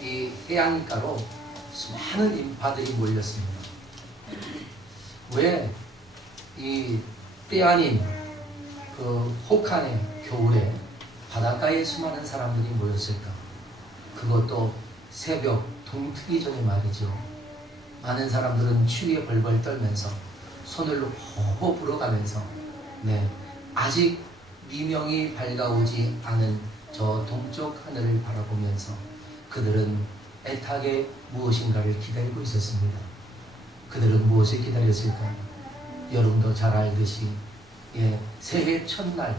이 해안가로 수많은 인파들이 몰렸습니다. 왜 이 때 아닌 그 혹한의 겨울에 바닷가에 수많은 사람들이 모였을까? 그것도 새벽 동트기 전에 말이죠. 많은 사람들은 추위에 벌벌 떨면서 손을 호호 불어가면서 아직 미명이 밝아오지 않은 저 동쪽 하늘을 바라보면서 그들은 애타게 무엇인가를 기다리고 있었습니다. 그들은 무엇을 기다렸을까요? 여러분도 잘 알듯이 새해 첫날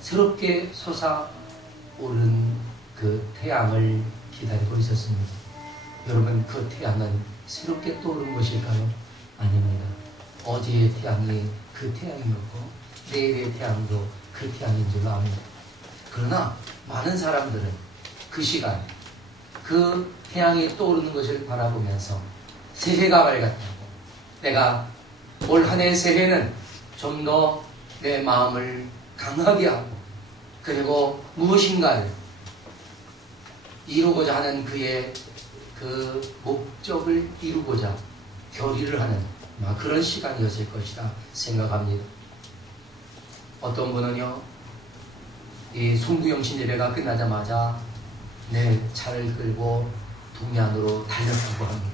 새롭게 솟아오른 그 태양을 기다리고 있었습니다. 여러분, 그 태양은 새롭게 떠오른 것일까요? 아닙니다. 어제의 태양이 그 태양이었고 내일의 태양도 그 태양인 줄로 압니다. 그러나 많은 사람들은 그 시간 그 태양이 떠오르는 것을 바라보면서 새해가 밝았다고, 내가 올 한 해 새해는 좀 더 내 마음을 강하게 하고 그리고 무엇인가를 이루고자 하는 그의 그 목적을 이루고자 결의를 하는 그런 시간이었을 것이다 생각합니다. 어떤 분은요, 이 송구영신 예배가 끝나자마자 차를 끌고 동해안으로 달렸다고 합니다.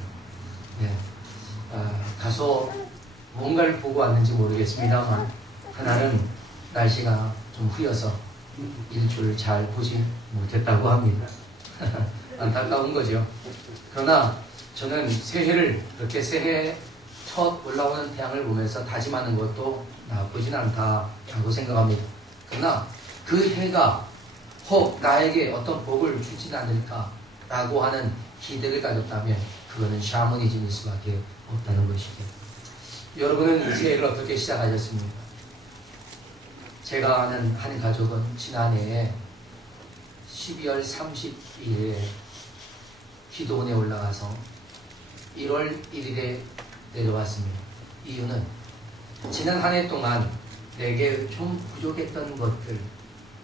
가서 뭔가를 보고 왔는지 모르겠습니다만 그날은 날씨가 좀 흐려서 일출을 잘 보지 못했다고 합니다. 안타까운 거죠. 그러나 저는 새해를 그렇게 새해 첫 올라오는 태양을 보면서 다짐하는 것도 나쁘진 않다라고 생각합니다. 그러나 그 해가 혹 나에게 어떤 복을 주진 않을까라고 하는 기대를 가졌다면 그거는 샤머니즘일 수밖에 없다는 것이죠. 여러분은 새해를 어떻게 시작하셨습니까? 제가 아는 한 가족은 지난해에 12월 30일에 기도원에 올라가서 1월 1일에 내려왔습니다. 이유는 지난 한 해 동안 내게 좀 부족했던 것들,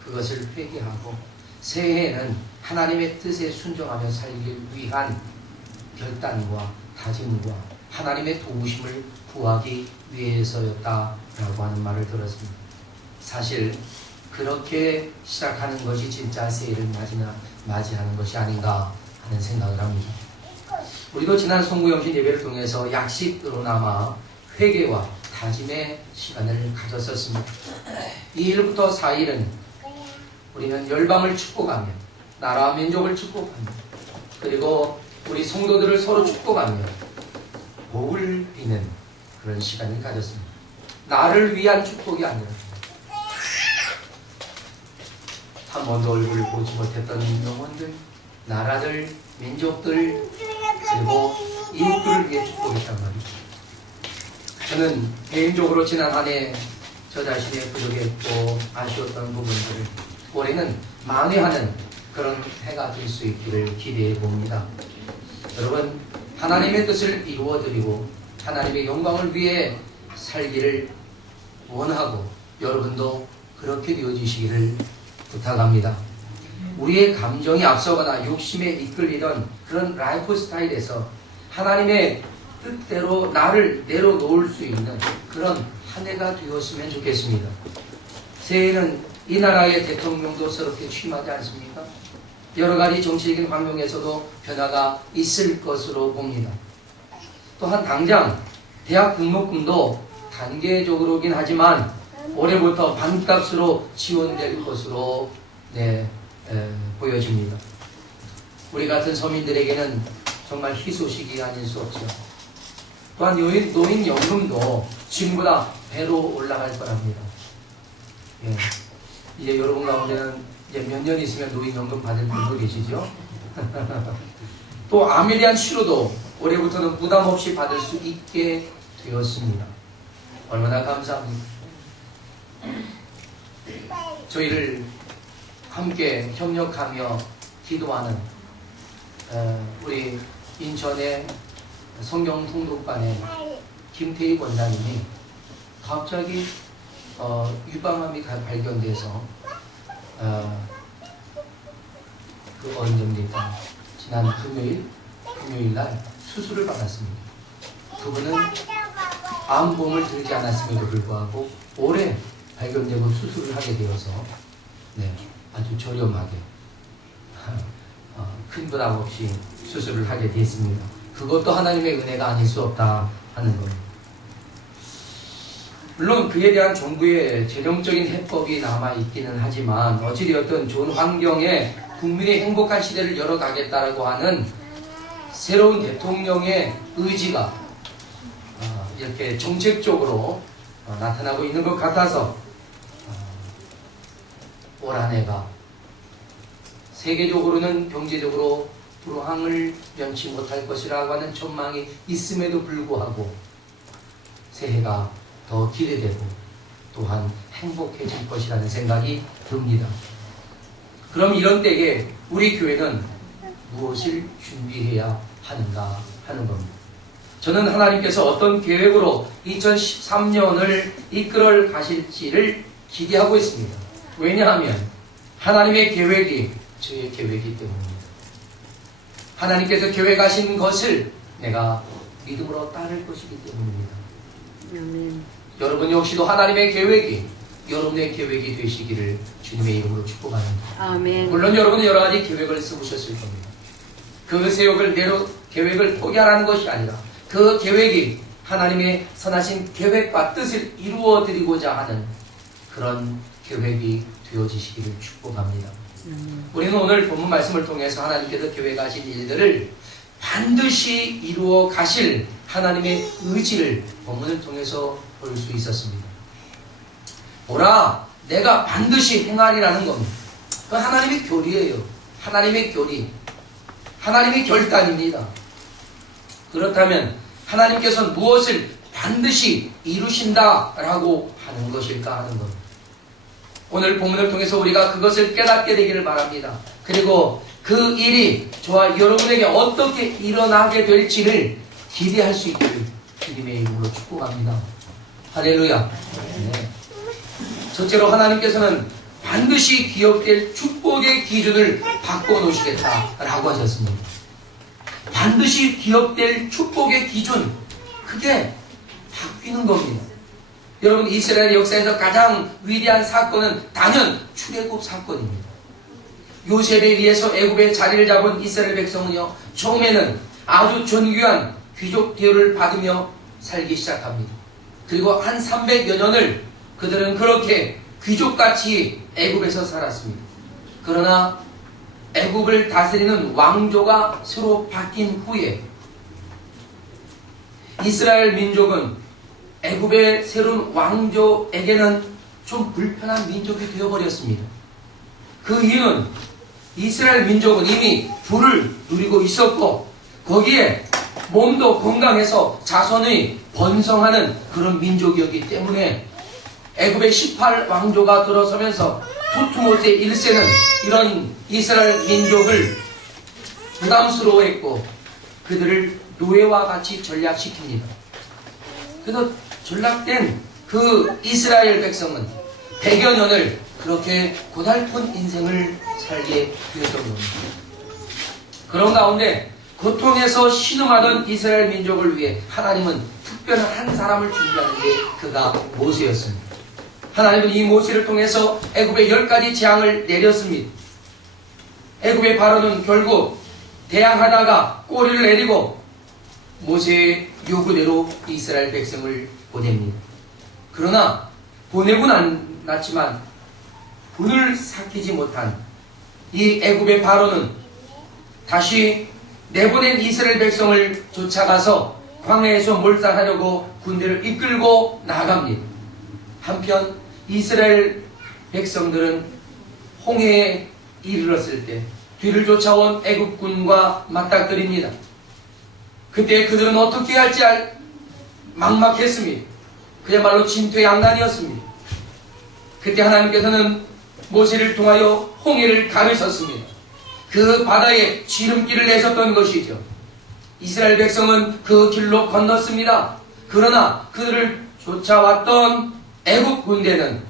그것을 회개하고 새해에는 하나님의 뜻에 순종하며 살기 위한 결단과 다짐과 하나님의 도우심을 구하기 위해서였다라고 하는 말을 들었습니다. 사실 그렇게 시작하는 것이 진짜 새해를 맞이하는 것이 아닌가 하는 생각을 합니다. 우리도 지난 송구영신 예배를 통해서 약식으로나마 회개와 다짐의 시간을 가졌었습니다. 2일부터 4일은 우리는 열방을 축복하며 나라와 민족을 축복하며 그리고 우리 성도들을 서로 축복하며 복을 비는 그런 시간을 가졌습니다. 나를 위한 축복이 아니라 한 번도 얼굴을 보지 못했던 영혼들, 나라들, 민족들 그리고 이웃들을 위해 축복했단 말이죠. 저는 개인적으로 지난 한 해 저 자신의 부족했고 아쉬웠던 부분들을 올해는 만회하는 그런 해가 될 수 있기를 기대해 봅니다. 여러분, 하나님의 뜻을 이루어드리고 하나님의 영광을 위해 살기를 원하고 여러분도 그렇게 되어주시기를 부탁합니다. 우리의 감정이 앞서거나 욕심에 이끌리던 그런 라이프 스타일에서 하나님의 뜻대로 나를 내려놓을 수 있는 그런 한 해가 되었으면 좋겠습니다. 새해에는 이 나라의 대통령도 새롭게 취임하지 않습니까? 여러 가지 정치적인 환경에서도 변화가 있을 것으로 봅니다. 또한 당장 대학 등록금도 단계적으로긴 하지만 올해부터 반값으로 지원될 것으로 보여집니다. 우리 같은 서민들에게는 정말 희소식이 아닐 수 없죠. 또한 노인연금도 지금보다 배로 올라갈 거랍니다. 이제 여러분 가운데는 이제 몇 년 있으면 노인연금 받을 분도 계시죠? 또 암에 대한 치료도 올해부터는 부담 없이 받을 수 있게 되었습니다. 얼마나 감사합니다. 저희를 함께 협력하며 기도하는 우리 인천의 성경 통독반의 김태희 권사님이 갑자기 유방암이 발견돼서 그 언제입니까? 지난 금요일 날 수술을 받았습니다. 그분은 암보험을 들지 않았음에도 불구하고 올해 발견되고 수술을 하게 되어서 아주 저렴하게 큰 부담 없이 수술을 하게 됐습니다. 그것도 하나님의 은혜가 아닐 수 없다 하는 겁니다. 물론 그에 대한 정부의 재정적인 해법이 남아있기는 하지만 어찌되었든 좋은 환경에 국민의 행복한 시대를 열어가겠다라고 하는 새로운 대통령의 의지가 이렇게 정책적으로 나타나고 있는 것 같아서 올 한 해가 세계적으로는 경제적으로 불황을 면치 못할 것이라고 하는 전망이 있음에도 불구하고 새해가 더 기대되고 또한 행복해질 것이라는 생각이 듭니다. 그럼 이런 때에 우리 교회는 무엇을 준비해야 하는가 하는 겁니다. 저는 하나님께서 어떤 계획으로 2013년을 이끌어 가실지를 기대하고 있습니다. 왜냐하면 하나님의 계획이 저의 계획이기 때문입니다. 하나님께서 계획하신 것을 내가 믿음으로 따를 것이기 때문입니다. 여러분 역시도 하나님의 계획이 여러분의 계획이 되시기를 주님의 이름으로 축복합니다. 아멘. 물론 여러분은 여러 가지 계획을 세우셨을 겁니다. 그 계획을 포기하라는 것이 아니라 그 계획이 하나님의 선하신 계획과 뜻을 이루어드리고자 하는 그런 계획이 되어지시기를 축복합니다. 우리는 오늘 본문 말씀을 통해서 하나님께서 계획하신 일들을 반드시 이루어 가실 하나님의 의지를 본문을 통해서 볼 수 있었습니다. 보라, 내가 반드시 행하리라는 겁니다. 그 하나님의 교리예요. 하나님의 교리. 하나님의 결단입니다. 그렇다면 하나님께서는 무엇을 반드시 이루신다라고 하는 것일까 하는 겁니다. 오늘 본문을 통해서 우리가 그것을 깨닫게 되기를 바랍니다. 그리고 그 일이 저와 여러분에게 어떻게 일어나게 될지를 기대할 수 있기를 주님의 이름으로 축복합니다. 할렐루야. 네. 첫째로 하나님께서는 반드시 기억될 축복의 기준을 바꿔놓으시겠다라고 하셨습니다. 반드시 기억될 축복의 기준, 그게 바뀌는 겁니다. 여러분, 이스라엘 역사에서 가장 위대한 사건은 단연 출애굽 사건입니다. 요셉에 의해서 애굽에 자리를 잡은 이스라엘 백성은요, 처음에는 아주 존귀한 귀족 대우를 받으며 살기 시작합니다. 그리고 한 300여 년을 그들은 그렇게 귀족같이 애굽에서 살았습니다. 그러나 애굽을 다스리는 왕조가 새로 바뀐 후에 이스라엘 민족은 애굽의 새로운 왕조에게는 좀 불편한 민족이 되어버렸습니다. 그 이유는 이스라엘 민족은 이미 부를 누리고 있었고 거기에 몸도 건강해서 자손이 번성하는 그런 민족이었기 때문에 애굽의 18왕조가 들어서면서 투투모세 1세는 이런 이스라엘 민족을 부담스러워했고 그들을 노예와 같이 전락시킵니다. 그래서 전락된 그 이스라엘 백성은 100여 년을 그렇게 고달픈 인생을 살게 되었던 겁니다. 그런 가운데 고통에서 신음하던 이스라엘 민족을 위해 하나님은 특별한 한 사람을 준비하는 게 그가 모세였습니다. 하나님은 이 모세를 통해서 애굽에 10가지 재앙을 내렸습니다. 애굽의 바로는 결국 대항하다가 꼬리를 내리고 모세의 요구대로 이스라엘 백성을 보냅니다. 그러나 보내고는 않았지만 분을 삭히지 못한 이 애굽의 바로는 다시 내보낸 이스라엘 백성을 쫓아가서 광야에서 몰살하려고 군대를 이끌고 나갑니다. 한편 이스라엘 백성들은 홍해에 이르렀을 때 뒤를 쫓아온 애굽군과 맞닥뜨립니다. 그때 그들은 어떻게 해야 할지 막막했습니다. 그야말로 진퇴양난이었습니다. 그때 하나님께서는 모세를 통하여 홍해를 가르셨습니다. 그 바다에 지름길을 내셨던 것이죠. 이스라엘 백성은 그 길로 건넜습니다. 그러나 그들을 쫓아왔던 애굽 군대는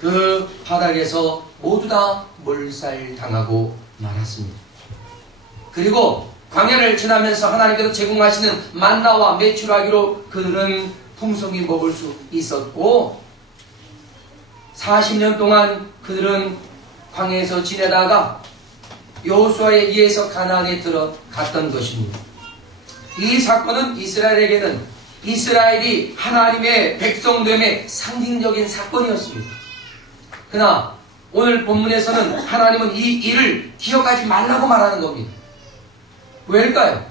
그 바닥에서 모두 다 몰살당하고 말았습니다. 그리고 광야를 지나면서 하나님께서 제공하시는 만나와 메추라기로 그들은 풍성히 먹을 수 있었고 40년 동안 그들은 광야에서 지내다가 여호수아에 의해서 가나안에 들어갔던 것입니다. 이 사건은 이스라엘에게는 이스라엘이 하나님의 백성됨의 상징적인 사건이었습니다. 그러나 오늘 본문에서는 하나님은 이 일을 기억하지 말라고 말하는 겁니다. 왜일까요?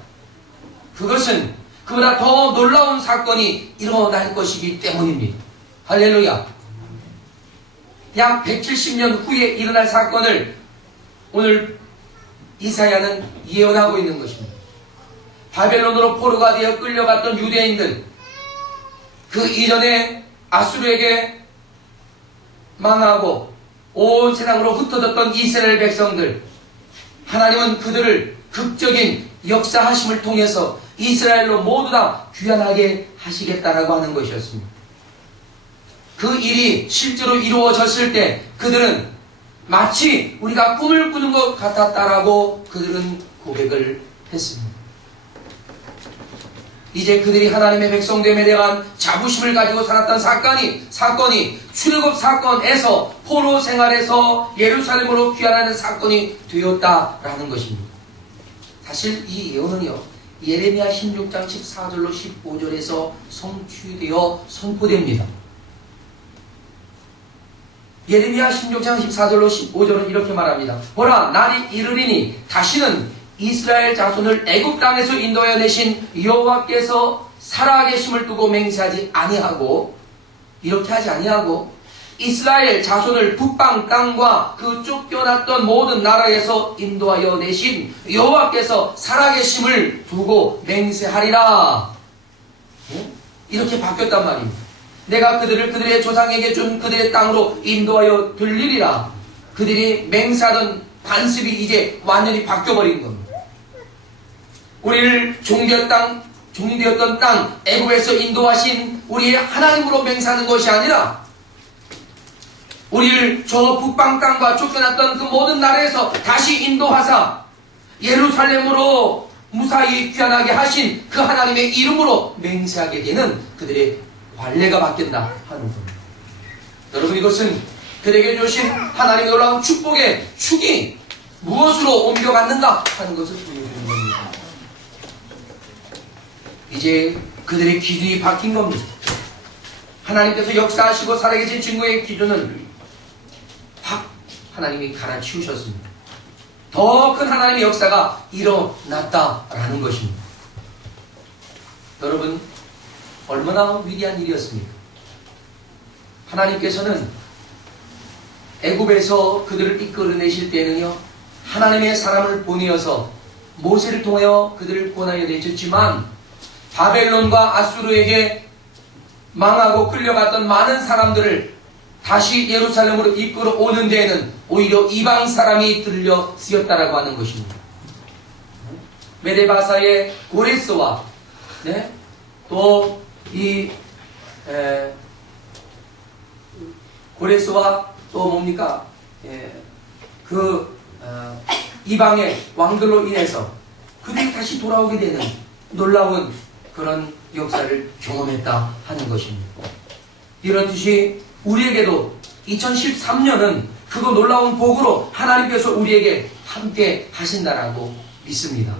그것은 그보다 더 놀라운 사건이 일어날 것이기 때문입니다. 할렐루야. 약 170년 후에 일어날 사건을 오늘 이사야는 예언하고 있는 것입니다. 바벨론으로 포로가 되어 끌려갔던 유대인들, 그 이전에 아수르에게 망하고 온 세상으로 흩어졌던 이스라엘 백성들, 하나님은 그들을 극적인 역사하심을 통해서 이스라엘로 모두 다 귀환하게 하시겠다라고 하는 것이었습니다. 그 일이 실제로 이루어졌을 때 그들은 마치 우리가 꿈을 꾸는 것 같았다라고 그들은 고백을 했습니다. 이제 그들이 하나님의 백성됨에 대한 자부심을 가지고 살았던 사건이 출애굽 사건에서 포로 생활에서 예루살렘으로 귀환하는 사건이 되었다라는 것입니다. 사실 이 예언은요, 예레미야 16장 14절로 15절에서 성취되어 선포됩니다. 예레미야 16장 14절로 15절은 이렇게 말합니다. 보라, 날이 이르리니 다시는 이스라엘 자손을 애굽 땅에서 인도하여 내신 여호와께서 살아계심을 두고 맹세하지 아니하고, 이렇게 하지 아니하고 이스라엘 자손을 북방 땅과 그 쫓겨났던 모든 나라에서 인도하여 내신 여호와께서 살아계심을 두고 맹세하리라. 이렇게 바뀌었단 말입니다. 내가 그들을 그들의 조상에게 준 그들의 땅으로 인도하여 들리리라. 그들이 맹세하던 관습이 이제 완전히 바뀌어버린 겁니다. 우리를 종되었던 땅 애굽에서 인도하신 우리의 하나님으로 맹세하는 것이 아니라 우리를 저 북방 땅과 쫓겨났던 그 모든 나라에서 다시 인도하사 예루살렘으로 무사히 귀환하게 하신 그 하나님의 이름으로 맹세하게 되는 그들의 관례가 바뀐다 하는 겁니다. 여러분, 이것은 그들에게 주신 하나님의 놀라운 축복의 축이 무엇으로 옮겨갔는가 하는 것을 보여주는 겁니다. 이제 그들의 기준이 바뀐 겁니다. 하나님께서 역사하시고 살아계신 증거의 기준은 확 하나님이 갈아치우셨습니다. 더 큰 하나님의 역사가 일어났다라는 것입니다. 여러분, 얼마나 위대한 일이었습니까? 하나님께서는 애굽에서 그들을 이끌어내실 때는요, 하나님의 사람을 보내어서 모세를 통하여 그들을 구원하여 내셨지만 바벨론과 아수르에게 망하고 끌려갔던 많은 사람들을 다시 예루살렘으로 이끌어 오는 데에는 오히려 이방 사람이 들려 쓰였다라고 하는 것입니다. 메데바사의 고레스와 또 이 고레스와 또 뭡니까? 이방의 왕들로 인해서 그들이 다시 돌아오게 되는 놀라운 그런 역사를 경험했다 하는 것입니다. 이렇듯이 우리에게도 2013년은 그거 놀라운 복으로 하나님께서 우리에게 함께 하신다라고 믿습니다.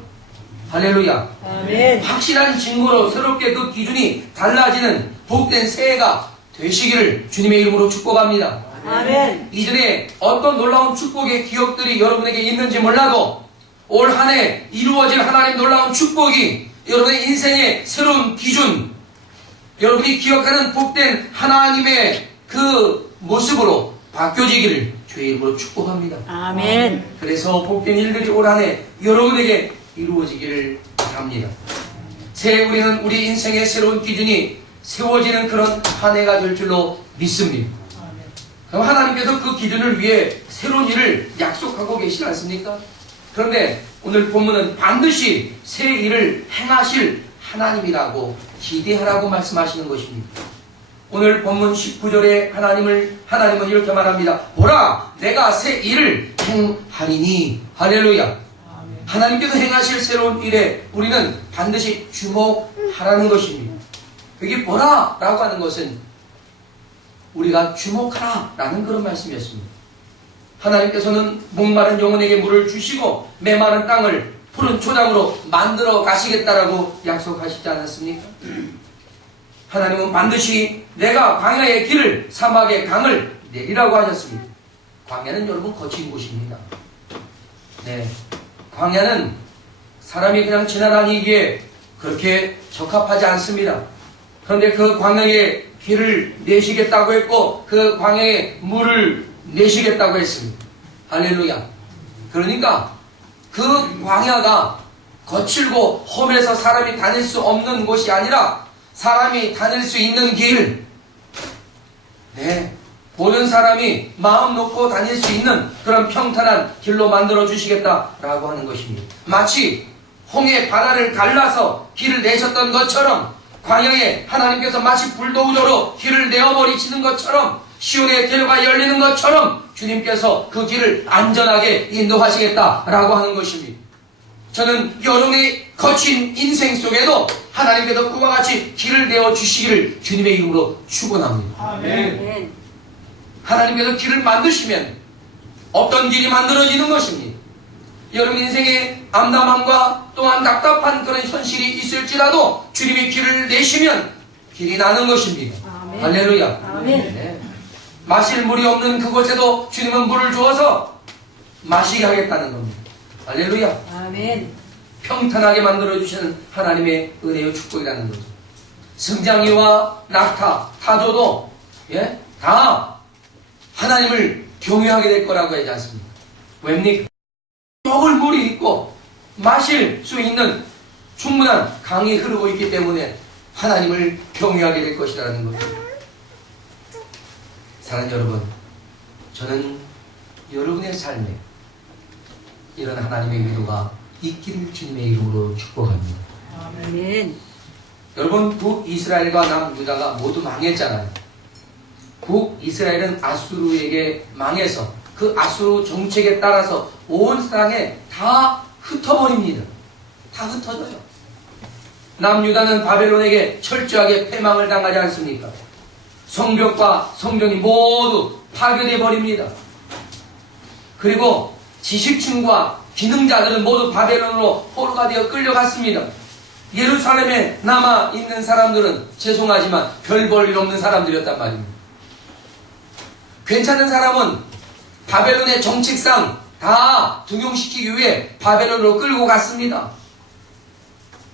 할렐루야. 아멘. 확실한 증거로 새롭게 그 기준이 달라지는 복된 새해가 되시기를 주님의 이름으로 축복합니다. 아멘. 이전에 어떤 놀라운 축복의 기억들이 여러분에게 있는지 몰라도 올 한 해 이루어질 하나님 놀라운 축복이 여러분의 인생의 새로운 기준, 여러분이 기억하는 복된 하나님의 그 모습으로 바뀌어지기를 주의 이름으로 축복합니다. 아멘. 그래서 복된 일들이 올 한 해 여러분에게 이루어지기를 바랍니다. 새해 우리는 우리 인생의 새로운 기준이 세워지는 그런 한 해가 될 줄로 믿습니다. 그럼 하나님께서 그 기준을 위해 새로운 일을 약속하고 계시지 않습니까? 그런데 오늘 본문은 반드시 새 일을 행하실 하나님이라고 기대하라고 말씀하시는 것입니다. 오늘 본문 19절에 하나님은 이렇게 말합니다. 보라, 내가 새 일을 행하리니. 할렐루야. 하나님께서 행하실 새로운 일에 우리는 반드시 주목하라는 것입니다. 여기 보라 라고 하는 것은 우리가 주목하라 라는 그런 말씀이었습니다. 하나님께서는 목마른 영혼에게 물을 주시고 메마른 땅을 푸른 초장으로 만들어 가시겠다라고 약속하시지 않았습니까? 하나님은 반드시 내가 광야의 길을 사막의 강을 내리라고 하셨습니다. 광야는 여러분 거친 곳입니다. 네, 광야는 사람이 그냥 지나다니기에 그렇게 적합하지 않습니다. 그런데 그 광야의 길을 내시겠다고 했고 그 광야의 물을 내시겠다고 했습니다. 할렐루야. 그러니까 그 광야가 거칠고 험해서 사람이 다닐 수 없는 곳이 아니라 사람이 다닐 수 있는 길, 네, 보는 사람이 마음 놓고 다닐 수 있는 그런 평탄한 길로 만들어 주시겠다라고 하는 것입니다. 마치 홍해 바다를 갈라서 길을 내셨던 것처럼 광야에 하나님께서 마치 불도저로 길을 내어버리시는 것처럼 시온의 대로가 열리는 것처럼 주님께서 그 길을 안전하게 인도하시겠다라고 하는 것입니다. 저는 여러분의 거친 인생 속에도 하나님께서 그와 같이 길을 내어주시기를 주님의 이름으로 축원합니다. 아멘. 하나님께서 길을 만드시면 어떤 길이 만들어지는 것입니다. 여러분 인생에 암담함과 또한 답답한 그런 현실이 있을지라도 주님이 길을 내시면 길이 나는 것입니다. 아멘. 할렐루야. 아멘. 네. 마실 물이 없는 그곳에도 주님은 물을 주어서 마시게 하겠다는 겁니다. 할렐루야. 아멘. 평탄하게 만들어주시는 하나님의 은혜의 축복이라는 거죠. 승장이와 낙타, 타조도 예? 다 하나님을 경외하게 될 거라고 하지 않습니까? 왜입니까? 먹을 물이 있고 마실 수 있는 충분한 강이 흐르고 있기 때문에 하나님을 경외하게 될 것이라는 거죠. 사랑하는 여러분, 저는 여러분의 삶에 이런 하나님의 의도가 있기를 주님의 이름으로 축복합니다. 아멘. 여러분, 북이스라엘과 남유다가 모두 망했잖아요. 북이스라엘은 아수르에게 망해서 그 아수르 정책에 따라서 온 땅에 다 흩어버립니다. 다 흩어져요. 남유다는 바벨론에게 철저하게 패망을 당하지 않습니까? 성벽과 성전이 모두 파괴되어 버립니다. 그리고 지식층과 기능자들은 모두 바벨론으로 포로가 되어 끌려갔습니다. 예루살렘에 남아있는 사람들은 죄송하지만 별 볼 일 없는 사람들이었단 말입니다. 괜찮은 사람은 바벨론의 정책상 다 등용시키기 위해 바벨론으로 끌고 갔습니다.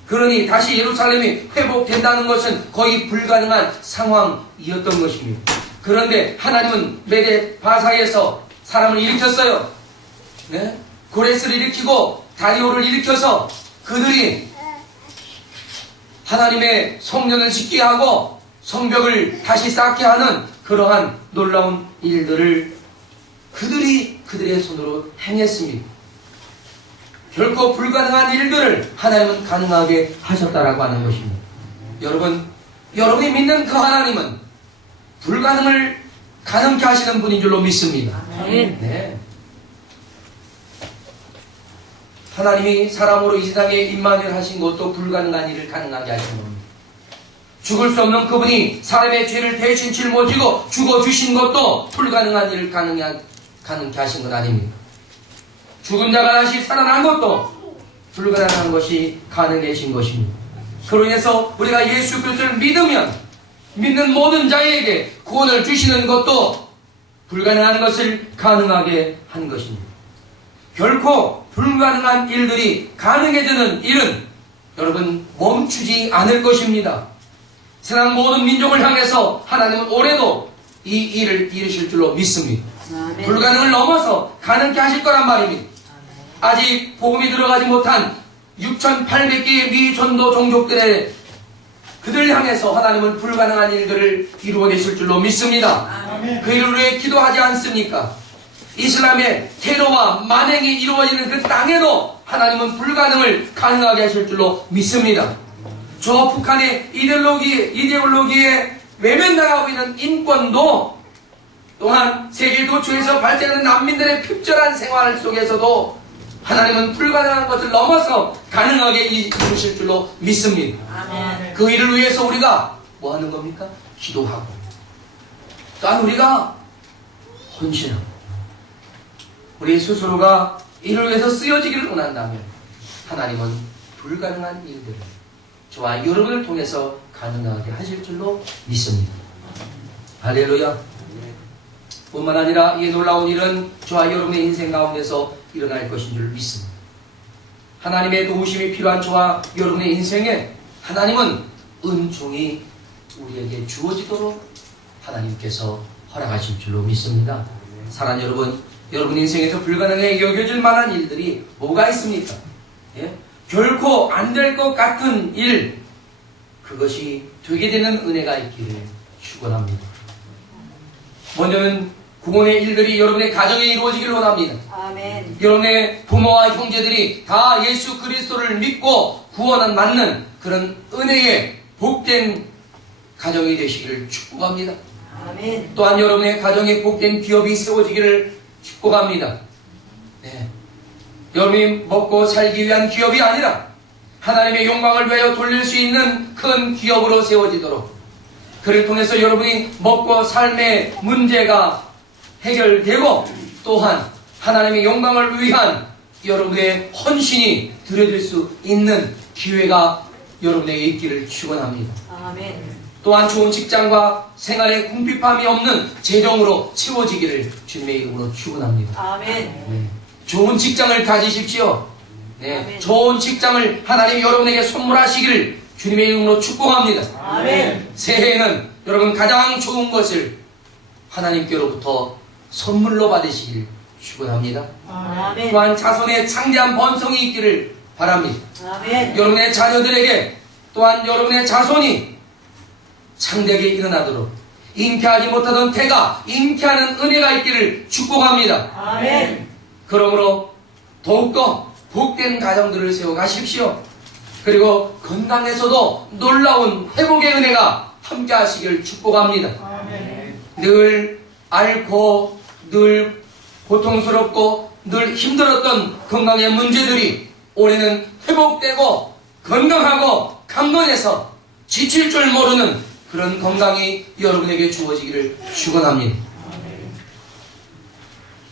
그러니 다시 예루살렘이 회복된다는 것은 거의 불가능한 상황이었던 것입니다. 그런데 하나님은 메대 바사에서 사람을 일으켰어요. 네? 고레스를 일으키고 다리오를 일으켜서 그들이 하나님의 성전을 짓게 하고 성벽을 다시 쌓게 하는 그러한 놀라운 일들을 그들의 손으로 행했습니다. 결코 불가능한 일들을 하나님은 가능하게 하셨다라고 하는 것입니다. 여러분, 여러분이 믿는 그 하나님은 불가능을 가능케 하시는 분인 줄로 믿습니다. 네. 하나님이 사람으로 이 세상에 임마누엘 하신 것도 불가능한 일을 가능하게 하신 겁니다. 죽을 수 없는 그분이 사람의 죄를 대신 짊어지고 죽어주신 것도 불가능한 일을 가능케 하신 건 아닙니다. 죽은 자가 다시 살아난 것도 불가능한 것이 가능해진 것입니다. 그로 인해서 우리가 예수 그리스도를 믿으면 믿는 모든 자에게 구원을 주시는 것도 불가능한 것을 가능하게 한 것입니다. 결코 불가능한 일들이 가능해지는 일은 여러분 멈추지 않을 것입니다. 세상 모든 민족을 향해서 하나님은 올해도 이 일을 이루실 줄로 믿습니다. 아멘. 불가능을 넘어서 가능케 하실 거란 말입니다. 아직 복음이 들어가지 못한 6,800개의 미전도 종족들의 그들 향해서 하나님은 불가능한 일들을 이루어내실 줄로 믿습니다. 아멘. 그 일을 위해 기도하지 않습니까? 이슬람의 테러와 만행이 이루어지는 그 땅에도 하나님은 불가능을 가능하게 하실 줄로 믿습니다. 저 북한의 이데올로기에 외면당하고 있는 인권도 또한 세계 도처에서 발생하는 난민들의 핍절한 생활 속에서도 하나님은 불가능한 것을 넘어서 가능하게 이루실 줄로 믿습니다. 아멘. 그 일을 위해서 우리가 뭐 하는 겁니까? 기도하고, 또한 우리가 헌신하고, 우리 스스로가 이를 위해서 쓰여지기를 원한다면 하나님은 불가능한 일들을 저와 여러분을 통해서 가능하게 하실 줄로 믿습니다. 할렐루야. 뿐만 아니라 이 놀라운 일은 저와 여러분의 인생 가운데서 일어날 것인 줄 믿습니다. 하나님의 도우심이 필요한 저와 여러분의 인생에 하나님은 은총이 우리에게 주어지도록 하나님께서 허락하실 줄로 믿습니다. 사랑하는 여러분, 여러분 인생에서 불가능하게 여겨질 만한 일들이 뭐가 있습니까? 예? 결코 안 될 것 같은 일, 그것이 되게 되는 은혜가 있기를 축원합니다. 먼저는 구원의 일들이 여러분의 가정에 이루어지기를 원합니다. 아멘. 여러분의 부모와 형제들이 다 예수 그리스도를 믿고 구원을 받는 그런 은혜의 복된 가정이 되시기를 축복합니다. 아멘. 또한 여러분의 가정에 복된 기업이 세워지기를 축복합니다. 네. 여러분이 먹고 살기 위한 기업이 아니라 하나님의 영광을 위하여 돌릴 수 있는 큰 기업으로 세워지도록, 그를 통해서 여러분이 먹고 삶의 문제가 해결되고, 또한 하나님의 영광을 위한 여러분의 헌신이 드려질 수 있는 기회가 여러분에게 있기를 축원합니다. 아멘. 또한 좋은 직장과 생활에 궁핍함이 없는 재정으로 채워지기를 주님의 이름으로 축원합니다. 아멘. 네. 좋은 직장을 가지십시오. 네. 아멘. 좋은 직장을 하나님이 여러분에게 선물하시기를 주님의 이름으로 축복합니다. 아멘. 새해에는 여러분 가장 좋은 것을 하나님께로부터 선물로 받으시길 축원합니다. 아멘. 또한 자손의 창대한 번성이 있기를 바랍니다. 아멘. 여러분의 자녀들에게, 또한 여러분의 자손이 창대하게 일어나도록 잉태하지 못하던 태가 잉태하는 은혜가 있기를 축복합니다. 아멘. 그러므로 더욱더 복된 가정들을 세워가십시오. 그리고 건강에서도 놀라운 회복의 은혜가 함께 하시길 축복합니다. 아멘. 늘 앓고 늘 고통스럽고 늘 힘들었던 건강의 문제들이 올해는 회복되고 건강하고 강건해서 지칠 줄 모르는 그런 건강이 여러분에게 주어지기를 축원합니다.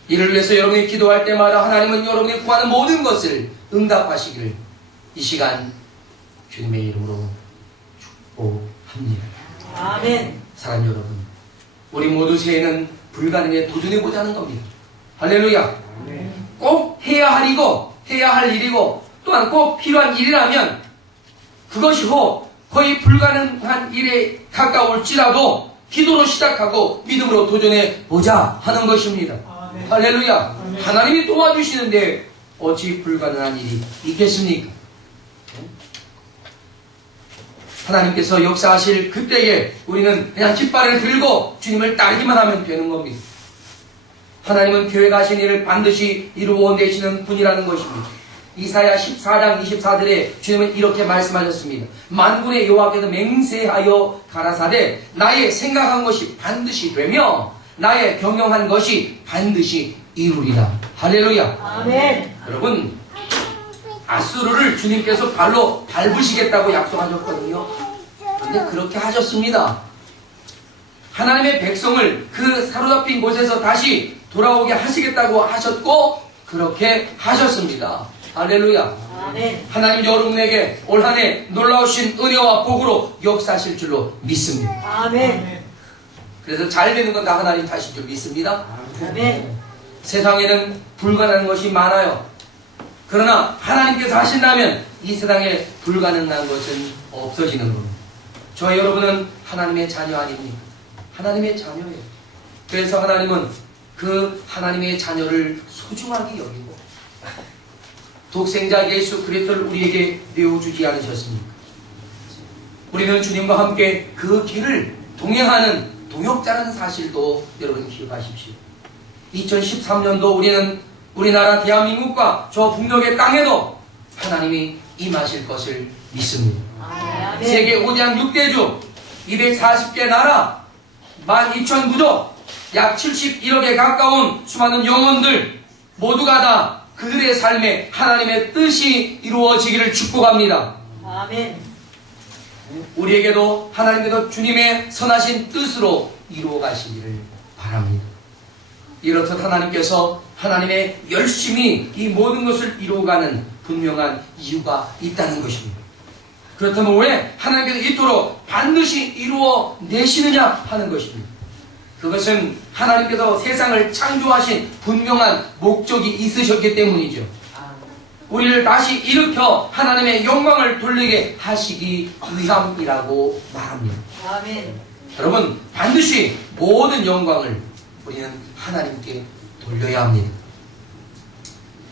이를 위해서 여러분이 기도할 때마다 하나님은 여러분이 구하는 모든 것을 응답하시기를 이 시간 주님의 이름으로 축복합니다. 아멘. 사랑하는 여러분, 우리 모두 새해는 불가능에 도전해보자 하는 겁니다. 할렐루야. 꼭 해야 할 일이고 해야 할 일이고 또한 꼭 필요한 일이라면 그것이 거의 불가능한 일에 가까울지라도 기도로 시작하고 믿음으로 도전해보자 하는 것입니다. 할렐루야. 하나님이 도와주시는데 어찌 불가능한 일이 있겠습니까? 하나님께서 역사하실 그때에 우리는 그냥 깃발을 들고 주님을 따르기만 하면 되는 겁니다. 하나님은 계획하신 일을 반드시 이루어내시는 분이라는 것입니다. 이사야 14장 24절에 주님은 이렇게 말씀하셨습니다. 만군의 여호와께서 맹세하여 가라사대 나의 생각한 것이 반드시 되며 나의 경영한 것이 반드시 이루리라. 할렐루야. 아멘. 여러분, 아수르를 주님께서 발로 밟으시겠다고 약속하셨거든요. 그런데 그렇게 하셨습니다. 하나님의 백성을 그 사로잡힌 곳에서 다시 돌아오게 하시겠다고 하셨고 그렇게 하셨습니다. 할렐루야. 아멘. 하나님 여러분에게 올 한 해 놀라우신 은혜와 복으로 역사하실 줄로 믿습니다. 아멘. 그래서 잘 되는 건 다 하나님 탓인 줄 믿습니다. 아멘. 세상에는 불가능한 것이 많아요. 그러나 하나님께서 하신다면 이 세상에 불가능한 것은 없어지는 겁니다. 저와 여러분은 하나님의 자녀 아닙니까? 하나님의 자녀예요. 그래서 하나님은 그 하나님의 자녀를 소중하게 여기고 독생자 예수 그리스도를 우리에게 내어주지 않으셨습니까? 우리는 주님과 함께 그 길을 동행하는 동역자라는 사실도 여러분 기억하십시오. 2013년도 우리는 우리나라 대한민국과 저 북녘의 땅에도 하나님이 임하실 것을 믿습니다. 아멘. 세계 5대양 6대주 240개 나라 12,000부족 약 71억에 가까운 수많은 영혼들 모두가 다 그들의 삶에 하나님의 뜻이 이루어지기를 축복합니다. 아멘. 우리에게도 하나님께서 주님의 선하신 뜻으로 이루어 가시기를 바랍니다. 이렇듯 하나님께서 하나님의 열심히 이 모든 것을 이루어가는 분명한 이유가 있다는 것입니다. 그렇다면 왜 하나님께서 이토록 반드시 이루어 내시느냐 하는 것입니다. 그것은 하나님께서 세상을 창조하신 분명한 목적이 있으셨기 때문이죠. 우리를 다시 일으켜 하나님의 영광을 돌리게 하시기 위함이라고 말합니다. 아멘. 여러분, 반드시 모든 영광을 우리는 하나님께 돌려야 합니다.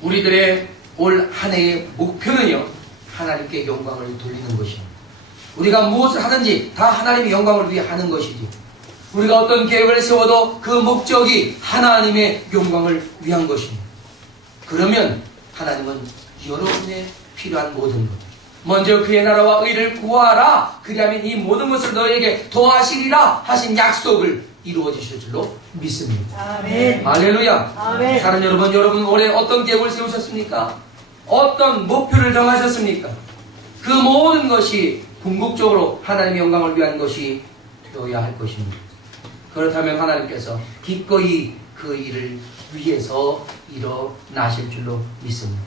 우리들의 올 한 해의 목표는요, 하나님께 영광을 돌리는 것입니다. 우리가 무엇을 하든지 다 하나님의 영광을 위해 하는 것이지, 우리가 어떤 계획을 세워도 그 목적이 하나님의 영광을 위한 것입니다. 그러면 하나님은 여러분의 필요한 모든 것, 먼저 그의 나라와 의를 구하라, 그리하면 이 모든 것을 너에게 더하시리라 하신 약속을 이루어지실 줄로 믿습니다. 아멘. 할렐루야. 아멘. 사랑하는 여러분, 여러분 올해 어떤 계획을 세우셨습니까? 어떤 목표를 정하셨습니까? 그 모든 것이 궁극적으로 하나님의 영광을 위한 것이 되어야 할 것입니다. 그렇다면 하나님께서 기꺼이 그 일을 위해서 일어나실 줄로 믿습니다.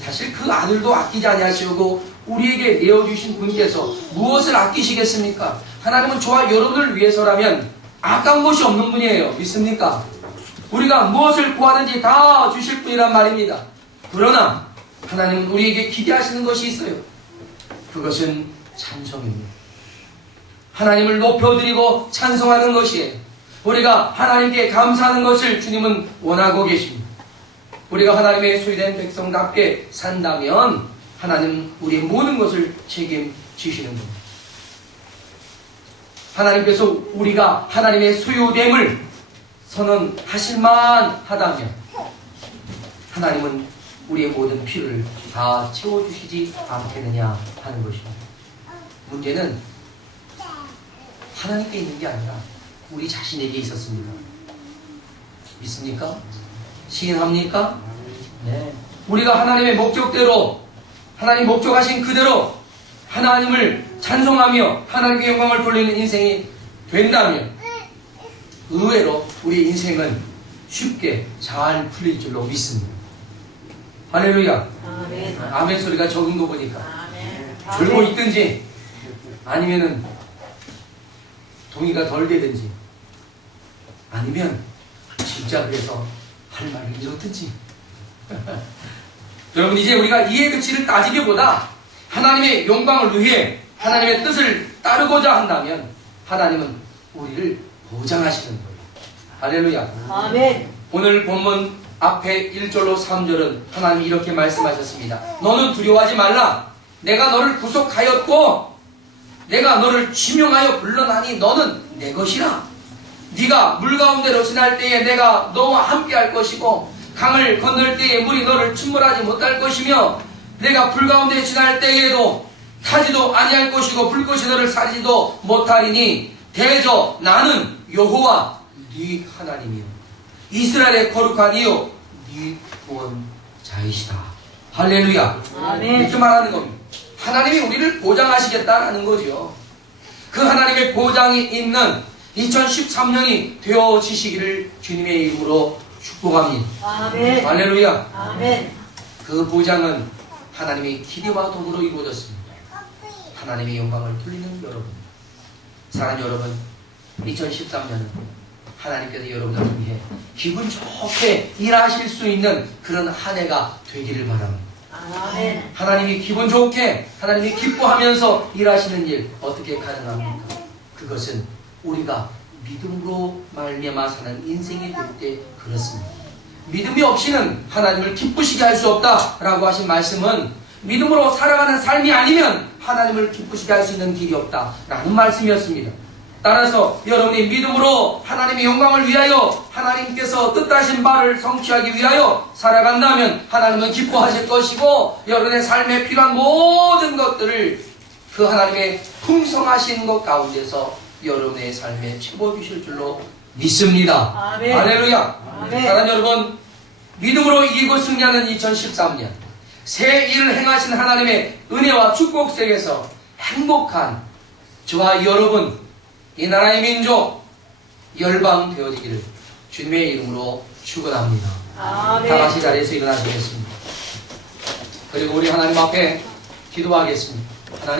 사실 그 아들도 아끼지 아니하시고 우리에게 내어주신 분께서 무엇을 아끼시겠습니까? 하나님은 저와 여러분을 위해서라면 아까운 것이 없는 분이에요. 믿습니까? 우리가 무엇을 구하든지 다 주실 분이란 말입니다. 그러나 하나님은 우리에게 기대하시는 것이 있어요. 그것은 찬송입니다. 하나님을 높여드리고 찬송하는 것이에요. 우리가 하나님께 감사하는 것을 주님은 원하고 계십니다. 우리가 하나님의 소유된 백성답게 산다면 하나님은 우리의 모든 것을 책임지시는 겁니다. 하나님께서 우리가 하나님의 소유됨을 선언하실만 하다면 하나님은 우리의 모든 필요를 다 채워주시지 않겠느냐 하는 것입니다. 문제는 하나님께 있는 게 아니라 우리 자신에게 있었습니다. 믿습니까? 시인합니까? 네. 우리가 하나님의 목적대로, 하나님 목적하신 그대로 하나님을 찬송하며 하나님의 영광을 돌리는 인생이 된다면 의외로 우리 인생은 쉽게 잘 풀릴 줄로 믿습니다. 할렐루야. 아멘. 아멘 소리가 적은 거 보니까 아멘. 들고 있든지 아니면은 동의가 덜 되든지 아니면 진짜 그래서 할 말을 잃었든지 여러분, 이제 우리가 이해 그치를 따지기보다 하나님의 영광을 위해 하나님의 뜻을 따르고자 한다면 하나님은 우리를 보장하시는 거예요. 할렐루야. 아멘. 오늘 본문 앞에 1절로 3절은 하나님이 이렇게 말씀하셨습니다. 너는 두려워하지 말라. 내가 너를 구속하였고 내가 너를 지명하여 불러나니 너는 내 것이라. 네가 물 가운데로 지날 때에 내가 너와 함께 할 것이고 강을 건널 때에 물이 너를 침몰하지 못할 것이며 내가 불 가운데 지날 때에도 타지도 아니할 것이고 불꽃이 너를 사지도 못하리니 대저 나는 여호와 네 하나님이요 이스라엘의 거룩한 이요 네 구원자이시다. 할렐루야. 아멘. 이렇게 말하는 겁니다. 하나님이 우리를 보장하시겠다는 거죠. 그 하나님의 보장이 있는 2013년이 되어지시기를 주님의 이름으로 축복합니다. 아멘. 할렐루야. 아멘. 그 보장은 하나님의 기대와 도구로 이루어졌습니다. 하나님의 영광을 돌리는 여러분, 사랑하는 여러분, 2013년은 하나님께서 여러분을 위해 기분 좋게 일하실 수 있는 그런 한 해가 되기를 바랍니다. 아멘. 하나님이 기분 좋게, 하나님이 기뻐하면서 일하시는 일 어떻게 가능합니까? 그것은 우리가 믿음으로 말미암아 사는 인생이 될 때 그렇습니다. 믿음이 없이는 하나님을 기쁘시게 할 수 없다라고 하신 말씀은 믿음으로 살아가는 삶이 아니면 하나님을 기쁘시게 할 수 있는 길이 없다라는 말씀이었습니다. 따라서 여러분이 믿음으로 하나님의 영광을 위하여 하나님께서 뜻하신 바를 성취하기 위하여 살아간다면 하나님은 기뻐하실 것이고 여러분의 삶에 필요한 모든 것들을 그 하나님의 풍성하신 것 가운데서 여러분의 삶에 채워주실 줄로 믿습니다. 아멘. 할렐루야. 아멘. 사랑하는 여러분, 믿음으로 이기고 승리하는 2013년, 새 일을 행하신 하나님의 은혜와 축복 속에서 행복한 저와 여러분, 이 나라의 민족, 열방 되어지기를 주님의 이름으로 축원합니다. 다 같이 자리에서 일어나시겠습니다. 그리고 우리 하나님 앞에 기도하겠습니다. 하나님